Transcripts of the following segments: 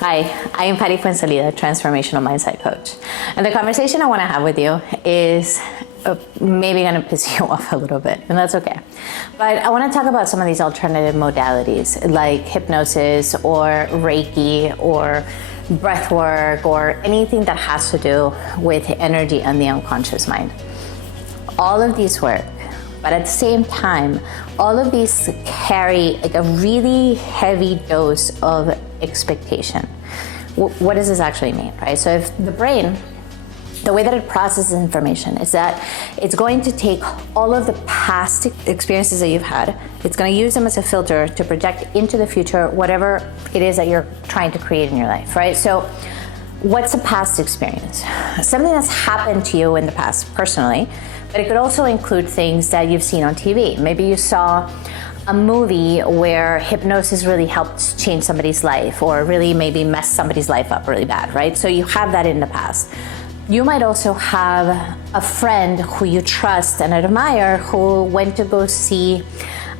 Hi, I am Fuenzalida, Transformational Mindset Coach. And the conversation I want to have with you is maybe going to piss you off a little bit, and that's okay. But I want to talk about some of these alternative modalities like hypnosis or Reiki or breath work or anything that has to do with energy and the unconscious mind. All of these work, but at the same time, all of these carry like a really heavy dose of expectation. What does this actually mean, right? So if the brain, the way that it processes information is that it's going to take all of the past experiences that you've had, it's going to use them as a filter to project into the future whatever it is that you're trying to create in your life, right? So what's a past experience? Something that's happened to you in the past personally, but it could also include things that you've seen on TV. Maybe you saw a movie where hypnosis really helped change somebody's life or really maybe mess somebody's life up really bad, right? So you have that in the past. You might also have a friend who you trust and admire who went to go see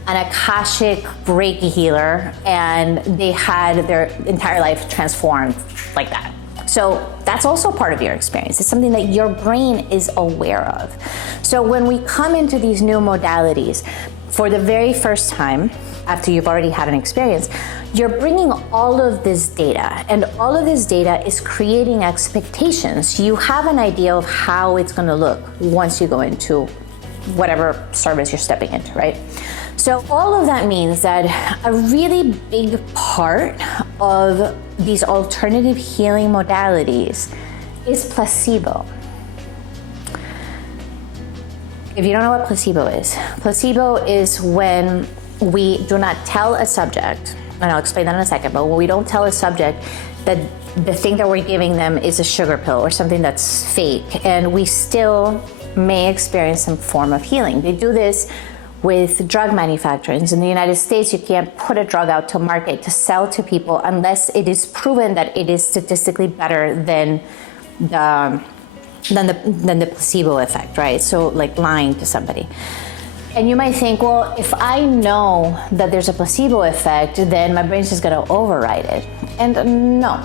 an Akashic Reiki healer and they had their entire life transformed like that. So that's also part of your experience. It's something that your brain is aware of. So when we come into these new modalities, for the very first time, after you've already had an experience, you're bringing all of this data, and all of this data is creating expectations. You have an idea of how it's going to look once you go into whatever service you're stepping into, right? So all of that means that a really big part of these alternative healing modalities is placebo. If you don't know what placebo is when we do not tell a subject, and I'll explain that in a second, but when we don't tell a subject that the thing that we're giving them is a sugar pill or something that's fake, and we still may experience some form of healing. They do this with drug manufacturers. In the United States, you can't put a drug out to market to sell to people unless it is proven that it is statistically better than the placebo effect, right? So like lying to somebody. And you might think, well, if I know that there's a placebo effect, then my brain's just gonna override it. And no.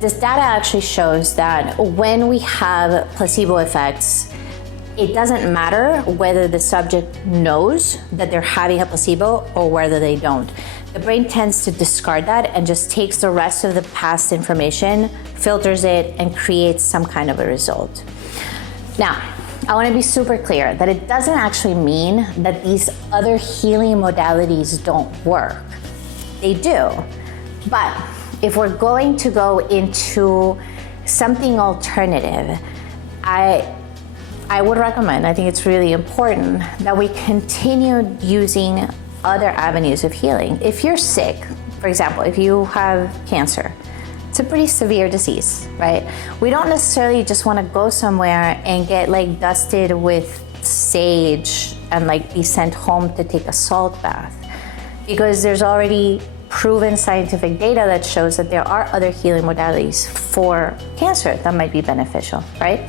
This data actually shows that when we have placebo effects, it doesn't matter whether the subject knows that they're having a placebo or whether they don't. The brain tends to discard that and just takes the rest of the past information, filters it, and creates some kind of a result. Now, I want to be super clear that it doesn't actually mean that these other healing modalities don't work. They do. But if we're going to go into something alternative, I would recommend, I think it's really important that we continue using other avenues of healing. If you're sick, for example, if you have cancer, it's a pretty severe disease, right? We don't necessarily just want to go somewhere and get like dusted with sage and like be sent home to take a salt bath, because there's already proven scientific data that shows that there are other healing modalities for cancer that might be beneficial, right?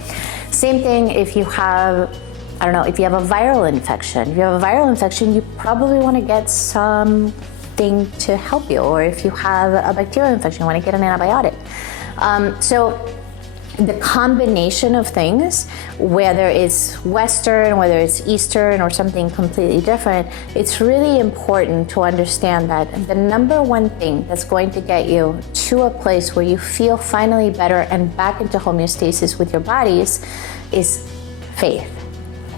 Same thing if you have, I don't know, if you have a viral infection. If you have a viral infection, you probably want to get something to help you. Or if you have a bacterial infection, you want to get an antibiotic. So the combination of things, whether it's Western, whether it's Eastern, or something completely different, it's really important to understand that the number one thing that's going to get you to a place where you feel finally better and back into homeostasis with your bodies is faith.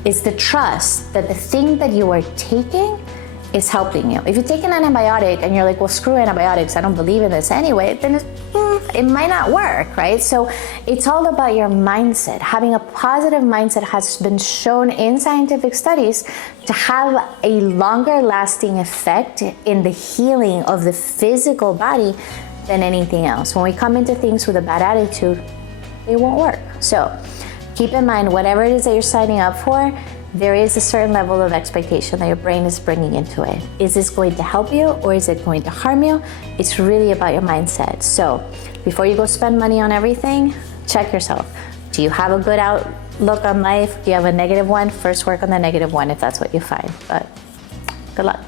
It's the trust that the thing that you are taking is helping you. If you take an antibiotic and you're like, well, screw antibiotics, I don't believe in this anyway, then it might not work, right? So it's all about your mindset. Having a positive mindset has been shown in scientific studies to have a longer lasting effect in the healing of the physical body than anything else. When we come into things with a bad attitude, it won't work. So keep in mind, whatever it is that you're signing up for, there is a certain level of expectation that your brain is bringing into it. Is this going to help you or is it going to harm you? It's really about your mindset. So before you go spend money on everything, check yourself. Do you have a good outlook on life? Do you have a negative one? First work on the negative one if that's what you find. But good luck.